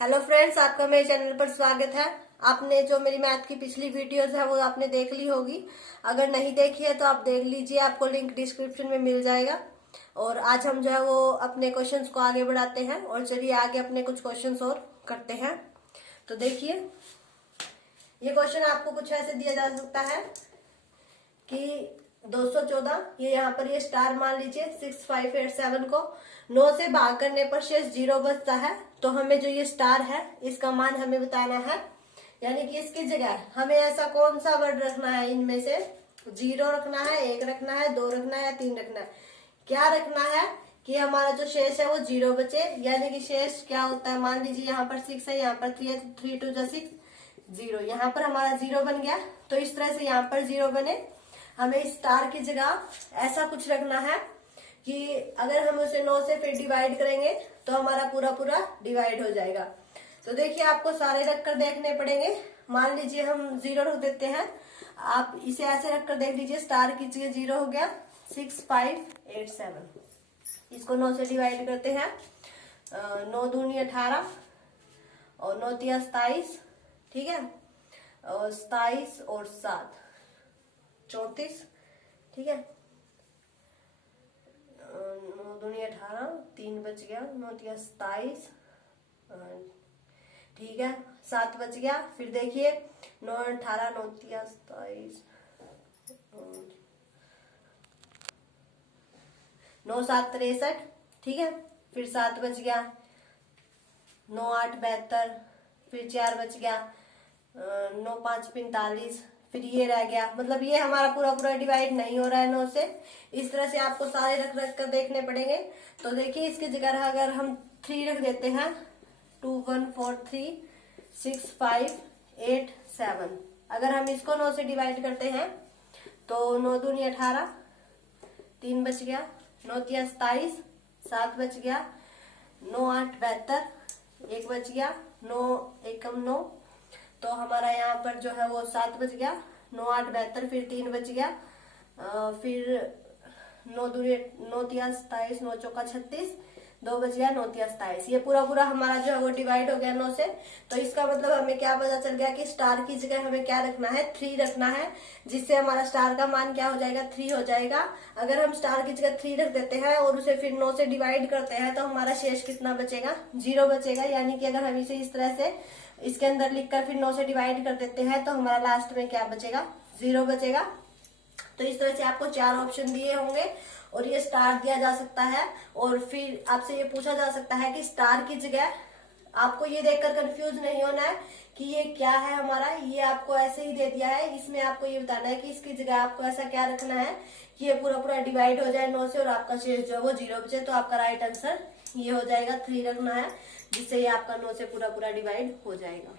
Hello friends, आपका मेरे channel पर स्वागत है। आपने जो मेरी मैथ की पिछली वीडियोस है वो आपने देख ली होगी। अगर नहीं देखी है तो आप देख लीजिए, आपको लिंक डिस्क्रिप्शन में मिल जाएगा। और आज हम जो है वो अपने क्वेश्चंस को आगे बढ़ाते हैं और चलिए आगे अपने कुछ क्वेश्चंस और करते हैं। तो देखिए, ये क्वेश्चन आपको कुछ ऐसे दिया जा सकता है कि 214, ये यहाँ पर ये स्टार मान लीजिए 6587 को 9 से भाग करने पर शेष 0 बचता है। तो हमें जो ये स्टार है इसका मान हमें बताना है, यानी कि इसकी जगह हमें ऐसा कौन सा वर्ड रखना है, इनमें से 0 रखना है, 1 रखना है, 2 रखना है या 3 रखना है। क्या रखना है कि हमारा जो शेष है वो 0 बचे, यानी कि शेष क्या होता है। मान लीजिए यहाँ पर 6 है, यहाँ पर 3 है, 3 2 जा 6, 0। यहाँ पर हमारा 0 बन गया। तो इस तरह से यहाँ पर 0 बने, हमें स्टार की जगह ऐसा कुछ रखना है कि अगर हम उसे 9 से फिर डिवाइड करेंगे तो हमारा पूरा पूरा डिवाइड हो जाएगा। तो देखिए, आपको सारे रखकर देखने पड़ेंगे। मान लीजिए हम 0 रख देते हैं, आप इसे ऐसे रखकर देख लीजिए, स्टार की जगह 0 हो गया 6587। इसको 9 से डिवाइड करते हैं, 9 दूनी 18 और 9 तिया 27, ठीक है, और 27 और 7 34, ठीक है। 9 दूनी 18, 3 बच गया, 9 तिया 27, ठीक है, 7 बच गया। फिर देखिए 9 18, 9 तिया 27, 9 7 63, ठीक है। फिर 7 बच गया, 9 8 72, फिर 4 बच गया, 9 5 45, फिर ये रह गया। मतलब ये हमारा पूरा पूरा डिवाइड नहीं हो रहा है 9 से। इस तरह से आपको सारे रख रख कर देखने पड़ेंगे। तो देखिए, इसकी जगह अगर हम 3 रख देते हैं, 2 1 4 3 6 5 8 7, अगर हम इसको 9 से डिवाइड करते हैं तो 9 दूनी 18, 3 बच गया, 9 तिया 27, 7 बच गया, 9 8 72, 1 बच गया, 9 एकम 9, तो हमारा यहाँ पर जो है वो 7 बच गया, 9 8 72, फिर 3 बच गया, फिर 9 दूनी 9 तिया 27, 9 चौका 36, 2 बच गया, 9 तिया 27। ये पूरा पूरा हमारा जो है वो डिवाइड हो गया 9 से। तो इसका मतलब हमें क्या पता चल गया कि स्टार की जगह हमें क्या रखना है, 3 रखना है, जिससे हमारा स्टार का मान क्या हो जाएगा, 3 हो जाएगा। अगर हम स्टार की जगह 3 रख देते हैं और उसे फिर 9 से डिवाइड करते हैं तो हमारा शेष कितना बचेगा, 0 बचेगा। यानी कि अगर हम इसे इस तरह से इसके अंदर लिखकर फिर 9 से डिवाइड कर देते हैं तो हमारा लास्ट में क्या बचेगा, 0 बचेगा। तो इस तरह से आपको 4 ऑप्शन दिए होंगे और ये स्टार दिया जा सकता है। और फिर आपसे ये पूछा जा सकता है कि स्टार की जगह, आपको ये देखकर कंफ्यूज नहीं होना है कि ये क्या है हमारा, ये आपको ऐसे ही दे दिया है। इसमें आपको ये बताना है कि इसकी जगह आपको ऐसा क्या रखना है कि ये पूरा पूरा डिवाइड हो जाए 9 से और आपका शेष जो है वो 0 बचे। तो आपका राइट आंसर ये हो जाएगा, 3 रखना है, जिससे ये आपका 9 से पूरा पूरा डिवाइड हो जाएगा।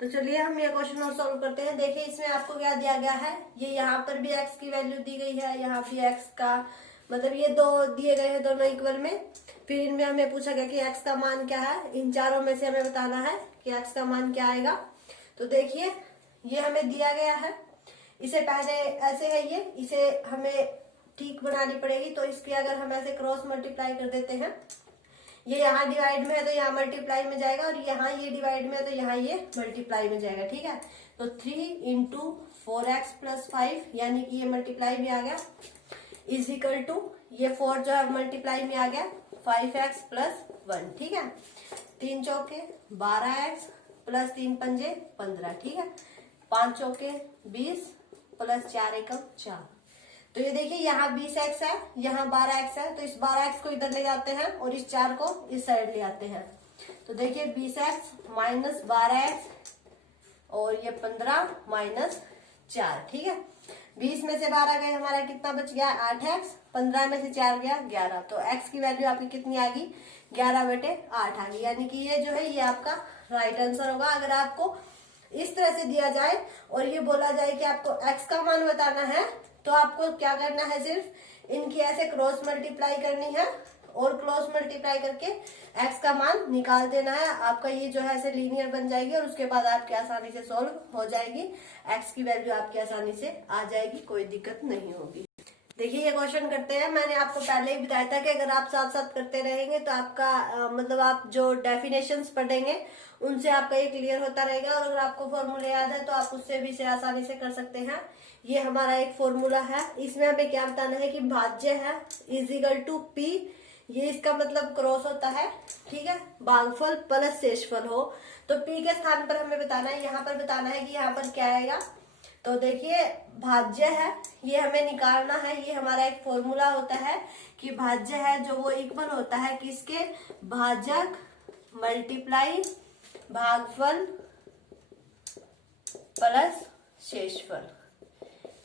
तो चलिए हम ये क्वेश्चन और सॉल्व करते हैं। देखिए, इसमें आपको क्या दिया गया है, ये यहाँ पर भी x की वैल्यू दी गई है, यहाँ भी x का, मतलब ये दो दिए गए हैं दोनों इक्वल में। फिर इनमें हमें पूछा गया कि x का मान क्या है, इन चारों में से हमें बताना है कि x का मान क्या आएगा। तो देखिए, ये हमें दिया गया है, इसे पहले ऐसे है, ये इसे हमें ठीक बनानी पड़ेगी। तो इसके अगर हम ऐसे क्रॉस मल्टीप्लाई कर देते हैं, ये यहाँ डिवाइड में है तो यहाँ मल्टीप्लाई में जाएगा, और यहाँ ये डिवाइड में है तो यहाँ ये मल्टीप्लाई में जाएगा, ठीक है। तो 3 इंटू 4x प्लस 5, यानी कि ये मल्टीप्लाई में आ गया, इज इक्वल टू ये 4 जो है मल्टीप्लाई में आ गया 5x प्लस 1, ठीक है। 3 चौके 12x प्लस 3 पंजे 15, ठीक है। 5 चौके 20 प्लस 4 एकम 4। तो ये देखिए, यहाँ 20x है, यहाँ 12x है, तो इस 12x को इधर ले जाते हैं और इस 4 को इस साइड ले आते हैं। तो देखिए 20x माइनस 12x और ये 15 माइनस 4, ठीक है। 20 में से 12 गए, हमारा कितना बच गया, 8x, 15 में से 4 गया 11। तो x की वैल्यू आपकी कितनी आ गई, 11/8 आ गई। यानी कि ये जो है ये आपका राइट आंसर होगा। अगर आपको इस तरह से दिया जाए और ये बोला जाए कि आपको x का मान बताना है, तो आपको क्या करना है, सिर्फ इनकी ऐसे क्रॉस मल्टीप्लाई करनी है और क्रॉस मल्टीप्लाई करके x का मान निकाल देना है। आपका ये जो है ऐसे लीनियर बन जाएगी और उसके बाद आपकी आसानी से सॉल्व हो जाएगी। x की वैल्यू आपकी आसानी से आ जाएगी, कोई दिक्कत नहीं होगी। देखिए ये क्वेश्चन करते हैं, मैंने आपको पहले ही बताया था कि अगर आप साथ साथ करते रहेंगे तो आपका मतलब आप जो डेफिनेशंस पढ़ेंगे उनसे आपका ये क्लियर होता रहेगा, और अगर आपको फॉर्मूला याद है तो आप उससे भी इसे आसानी से कर सकते हैं। ये हमारा एक फॉर्मूला है, इसमें हमें क्या बताना है कि भाज्य है इज इक्वल टू पी, ये इसका मतलब क्रॉस होता है, ठीक है, भागफल प्लस शेषफल हो। तो पी के स्थान पर हमें बताना है, यहाँ पर बताना है कि यहाँ पर क्या आएगा। तो देखिए भाज्य है, ये हमें निकालना है, ये हमारा एक फॉर्मूला होता है कि भाज्य है जो वो इक्वल होता है किसके, भाजक मल्टीप्लाई भागफल प्लस शेषफल।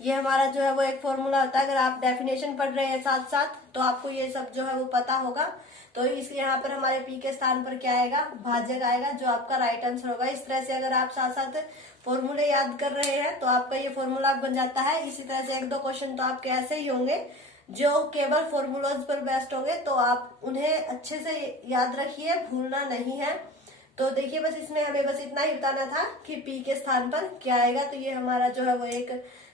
ये हमारा जो है वो एक फॉर्मूला होता है। अगर आप डेफिनेशन पढ़ रहे हैं साथ साथ तो आपको ये सब जो है वो पता होगा। तो इस यहाँ पर हमारे पी के स्थान पर क्या आएगा, भाजक आएगा, जो आपका राइट आंसर होगा। इस तरह से अगर आप साथ साथ फॉर्मूले याद कर रहे हैं तो आपका ये फॉर्मूला बन जाता है। इसी तरह से एक दो क्वेश्चन तो आपके ऐसे ही होंगे जो केवल फॉर्मूलाज पर बेस्ड होंगे, तो आप उन्हें अच्छे से याद रखिए, भूलना नहीं है। तो देखिए बस इसमें हमें बस इतना ही बताना था कि पी के स्थान पर क्या आएगा। तो ये हमारा जो है वो एक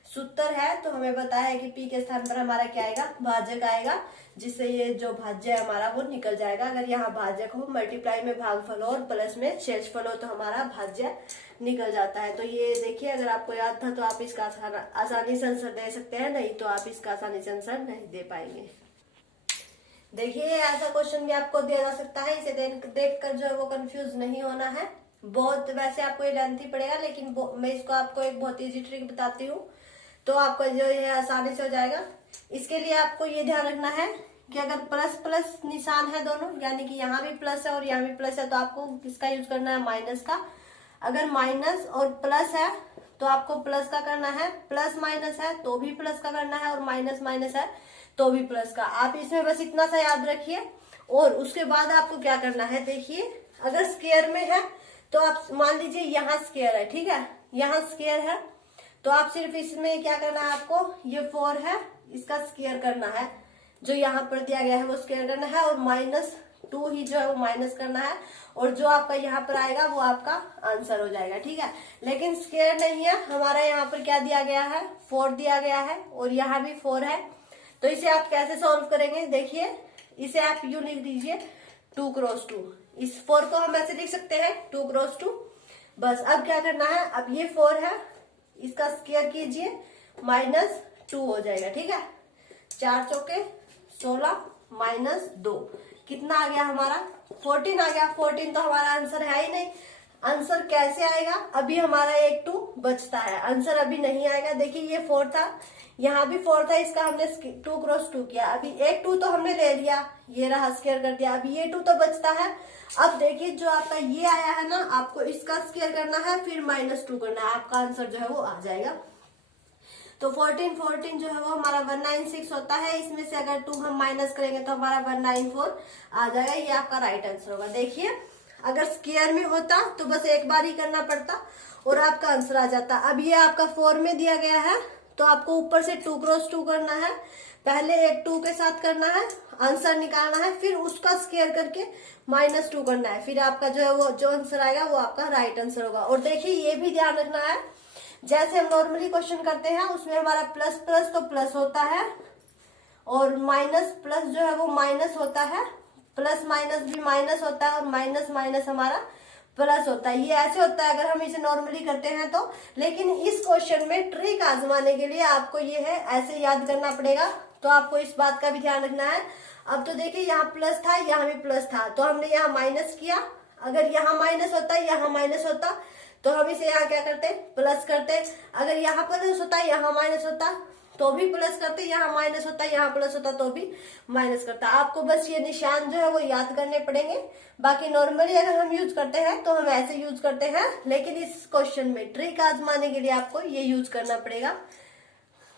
सूत्र है, तो हमें पता है कि पी के स्थान पर हमारा क्या आएगा, भाजक आएगा, जिससे ये जो भाज्य है हमारा वो निकल जाएगा। अगर यहाँ भाजक हो, मल्टीप्लाई में भागफल हो और प्लस में शेषफल हो तो हमारा भाज्य निकल जाता है। तो ये देखिए अगर आपको याद था तो आप इसका आसानी से आंसर दे सकते हैं, नहीं तो आप इसका आसानी से आंसर नहीं दे पाएंगे। देखिए ऐसा क्वेश्चन भी आपको दिया जा सकता है, इसे देख कर जो है वो कंफ्यूज नहीं होना है। बहुत वैसे आपको ये लेंथी पड़ेगा, लेकिन मैं इसको आपको एक बहुत इजी ट्रिक बताती हूँ, तो आपको जो ये आसानी से हो जाएगा। इसके लिए आपको ये ध्यान रखना है कि अगर प्लस प्लस निशान है दोनों, यानी कि यहाँ भी प्लस है और यहाँ भी प्लस है, तो आपको किसका यूज करना है, माइनस का। अगर माइनस और प्लस है तो आपको प्लस का करना है, प्लस माइनस है तो भी प्लस का करना है, और माइनस माइनस है तो भी प्लस का। आप इसमें बस इतना सा याद रखिए। और उसके बाद आपको क्या करना है, देखिए अगर स्क्वायर में है तो आप मान लीजिए यहाँ स्क्वायर है, ठीक है, यहाँ स्क्वायर है, तो आप सिर्फ इसमें क्या करना है, आपको ये 4 है इसका स्क्वायर करना है, जो यहाँ पर दिया गया है वो स्क्वायर करना है, और -2 ही जो है वो माइनस करना है, और जो आपका यहाँ पर आएगा वो आपका आंसर हो जाएगा, ठीक है। लेकिन स्क्वायर नहीं है हमारा, यहाँ पर क्या दिया गया है, 4 दिया गया है, और यहाँ भी 4 है। तो इसे आप कैसे सॉल्व करेंगे, देखिए इसे आप यूं लिख दीजिए 2 क्रॉस 2। इस 4 को हम ऐसे लिख सकते हैं 2 क्रॉस 2। बस अब क्या करना है, अब ये 4 है इसका स्क्वायर कीजिए, -2 हो जाएगा, ठीक है। 4 चौके 16 -2 कितना आ गया हमारा, 14 आ गया। 14 तो हमारा आंसर है ही नहीं। आंसर कैसे आएगा, अभी हमारा एक 2 बचता है, आंसर अभी नहीं आएगा। देखिए ये 4 था, यहाँ भी 4 था, इसका हमने 2 क्रॉस 2 किया, अभी एक 2 तो हमने ले लिया, ये रहा स्क्वायर कर दिया, अभी ये 2 तो बचता है। अब देखिए जो आपका ये आया है ना, आपको इसका स्क्वायर करना है, फिर -2 करना है, आपका आंसर जो है वो आ जाएगा। तो 14 जो है वो हमारा 196 होता है, इसमें से अगर 2 हम माइनस करेंगे तो हमारा 194 आ जाएगा, ये आपका राइट आंसर होगा। देखिए अगर स्क्वायर में होता तो बस एक बार ही करना पड़ता और आपका आंसर आ जाता। अब ये आपका 4 में दिया गया है, तो आपको ऊपर से 2 क्रॉस 2 करना है, पहले एक 2 के साथ करना है, आंसर निकालना है, फिर उसका स्क्वायर करके -2 करना है, फिर आपका जो है वो जो आंसर आएगा वो आपका राइट आंसर होगा। और देखिए ये भी ध्यान रखना है, जैसे हम नॉर्मली क्वेश्चन करते हैं उसमें हमारा प्लस प्लस तो प्लस होता है, और माइनस प्लस जो है वो माइनस होता है, प्लस माइनस भी माइनस होता है, और माइनस माइनस हमारा प्लस होता है। ये ऐसे होता है अगर हम इसे नॉर्मली करते हैं तो। लेकिन इस क्वेश्चन में ट्रिक आजमाने के लिए आपको ये है ऐसे याद करना पड़ेगा, तो आपको इस बात का भी ध्यान रखना है। अब तो देखिए यहाँ प्लस था, यहाँ भी प्लस था, तो हमने यहाँ माइनस किया, अगर यहाँ माइनस होता यहाँ माइनस होता तो हम इसे यहाँ क्या करते, प्लस करते। अगर यहाँ प्लस होता यहाँ माइनस होता तो भी प्लस करते, यहाँ माइनस होता यहाँ प्लस होता तो भी माइनस करता। आपको बस ये निशान जो है वो याद करने पड़ेंगे। बाकी नॉर्मली अगर हम यूज करते हैं तो हम ऐसे यूज करते हैं, लेकिन इस क्वेश्चन में ट्रिक आजमाने के लिए आपको ये यूज करना पड़ेगा।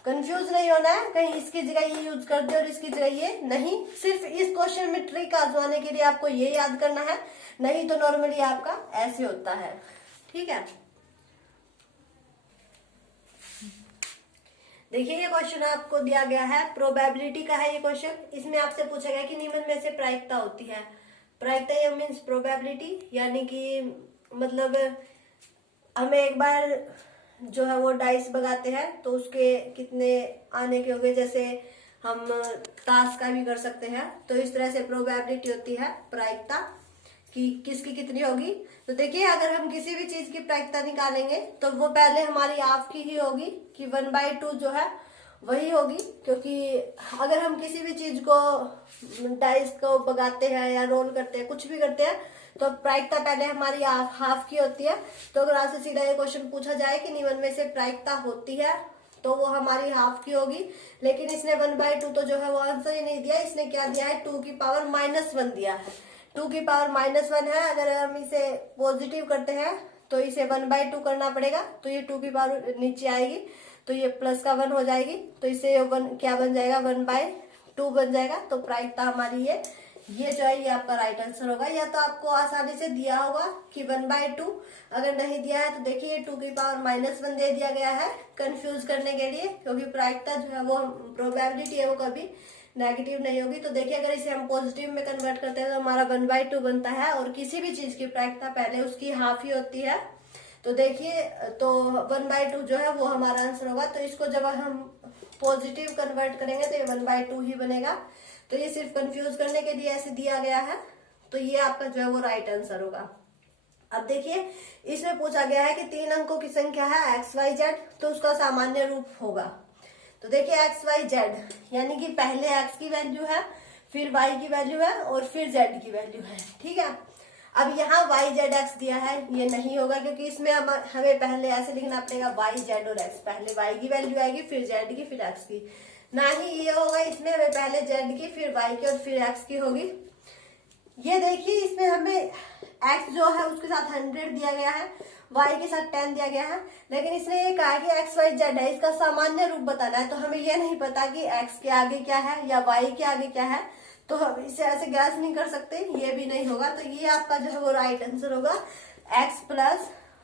कंफ्यूज नहीं होना है, कहीं इसकी जगह ये यूज कर दे और इसकी जगह ये नहीं, सिर्फ इस क्वेश्चन में ट्रिक आजमाने के लिए आपको ये याद करना है, नहीं तो नॉर्मली आपका ऐसे होता है, ठीक है। देखिए ये क्वेश्चन आपको दिया गया है, प्रोबेबिलिटी का है ये क्वेश्चन। इसमें आपसे पूछा गया कि निम्न में से प्रायिकता होती है। प्रायिकता ये मीन्स प्रोबेबिलिटी, यानी कि मतलब हमें एक बार जो है वो डाइस भगाते हैं तो उसके कितने आने के हो गए, जैसे हम टास्क का भी कर सकते हैं। तो इस तरह से प्रोबेबिलिटी होती है, प्रायिकता कि किसकी कितनी होगी। तो देखिए अगर हम किसी भी चीज की प्रायिकता निकालेंगे तो वो पहले हमारी हाफ की ही होगी कि 1/2 जो है वही होगी, क्योंकि अगर हम किसी भी चीज को डाइस को भगाते हैं या रोल करते हैं, कुछ भी करते हैं, तो प्रायिकता पहले हमारी हाफ की होती है। तो अगर आपसे सीधा ये क्वेश्चन पूछा जाए कि निम्न में से प्रायिकता होती है, तो वो हमारी हाफ की होगी। लेकिन इसने 1/2 तो जो है वो आंसर ही नहीं दिया, इसने क्या दिया है, 2 की पावर -1 दिया है। 2 की पावर -1 है, अगर हम इसे पॉजिटिव करते हैं तो इसे 1/2 करना पड़ेगा, तो ये 2 की पावर नीचे आएगी, तो ये प्लस का 1 हो जाएगी, तो इससे ये 1 क्या बन जाएगा, 1/2 बन जाएगा। तो प्रायिकता हमारी ये जो है ये आपका राइट आंसर होगा। या तो आपको आसानी से दिया होगा कि 1/2, अगर नहीं दिया है तो देखिए 2 की पावर -1 दे दिया गया है कंफ्यूज करने के लिए, क्योंकि प्रायिकता जो है वो प्रोबेबिलिटी है वो कभी नेगेटिव नहीं होगी। तो देखिए अगर इसे हम पॉजिटिव में कन्वर्ट करते हैं तो हमारा 1/2 बनता है, और किसी भी चीज की प्रायिकता पहले उसकी हाफ ही होती है। तो देखिए तो 1/2 जो है वो हमारा आंसर होगा। तो इसको जब हम पॉजिटिव कन्वर्ट करेंगे तो ये 1/2 ही बनेगा। तो ये सिर्फ कंफ्यूज करने के लिए ऐसे दिया गया है। तो ये आपका जो है वो राइट आंसर होगा। अब देखिए इसमें पूछा गया है कि 3 अंकों की संख्या है XYZ, तो उसका सामान्य रूप होगा। तो देखिए XYZ यानी कि पहले x की वैल्यू है, फिर y की वैल्यू है और फिर z की वैल्यू है, ठीक है। अब यहाँ YZX दिया है, ये नहीं होगा, क्योंकि इसमें हमें पहले ऐसे लिखना पड़ेगा YZ और X, पहले Y की वैल्यू आएगी, फिर Z की, फिर X की। ना ही ये होगा, इसमें हमें पहले Z की, फिर Y की और फिर X की होगी। ये देखिए इसमें हमें x जो है उसके साथ 100 दिया गया है, y के साथ 10 दिया गया है, लेकिन इसने ये कहा कि XYZ है, इसका सामान्य रूप बताना है। तो हमें ये नहीं पता कि x के आगे क्या है या y के आगे क्या है, तो हम इसे ऐसे गैस नहीं कर सकते, ये भी नहीं होगा। तो ये आपका जो है वो राइट आंसर होगा, x +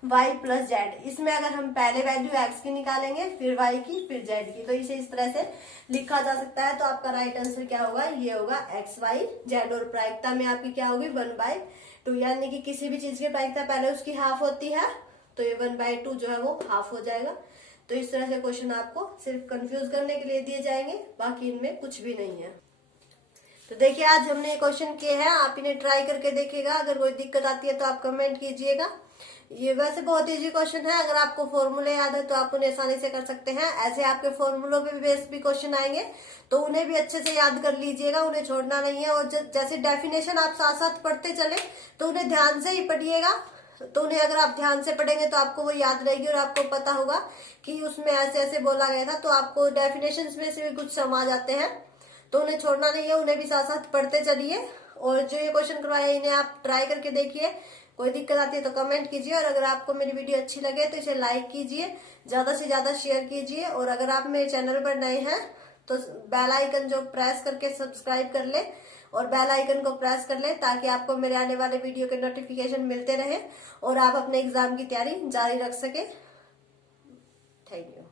y + z। इसमें अगर हम पहले वैल्यू x की निकालेंगे, फिर y की, फिर z की, तो इसे इस तरह से लिखा जा सकता है। तो आपका राइट आंसर क्या होगा, ये होगा XYZ। और प्रायिकता में आपकी क्या होगी, 1/2, यानी कि किसी भी चीज की प्रायिकता पहले उसकी हाफ होती है, तो ये 1/2 जो है वो हाफ हो जाएगा। तो इस तरह से क्वेश्चन आपको सिर्फ कंफ्यूज करने के लिए दिए जाएंगे, बाकी इनमें कुछ भी नहीं है। तो देखिए आज हमने ये क्वेश्चन किए हैं, आप इन्हें ट्राई करके देखिएगा। अगर कोई दिक्कत आती है तो आप कमेंट कीजिएगा। ये वैसे बहुत इजी क्वेश्चन है, अगर आपको फॉर्मूले याद है तो आप उन्हें आसानी से कर सकते हैं। ऐसे आपके फॉर्मूलों पे बेस भी क्वेश्चन आएंगे, तो उन्हें भी अच्छे से याद कर लीजिएगा, उन्हें छोड़ना नहीं है। और जैसे डेफिनेशन आप साथ साथ पढ़ते चले तो उन्हें ध्यान से ही पढ़िएगा। तो उन्हें अगर आप ध्यान से पढ़ेंगे तो आपको वो याद रहेगी और आपको पता होगा कि उसमें ऐसे ऐसे बोला गया था। तो आपको डेफिनेशन में से भी कुछ समझ आते हैं, तो उन्हें छोड़ना नहीं है, उन्हें भी साथ साथ पढ़ते चलिए। और जो ये क्वेश्चन करवाया इन्हें आप ट्राई करके देखिए। कोई दिक्कत आती है तो कमेंट कीजिए, और अगर आपको मेरी वीडियो अच्छी लगे तो इसे लाइक कीजिए, ज्यादा से ज्यादा शेयर कीजिए। और अगर आप मेरे चैनल पर नए हैं तो बेल आइकन जो प्रेस करके सब्सक्राइब कर ले, और बेल आइकन को प्रेस कर ले, ताकि आपको मेरे आने वाले वीडियो के नोटिफिकेशन मिलते रहे और आप अपने एग्जाम की तैयारी जारी रख सके। Thank you.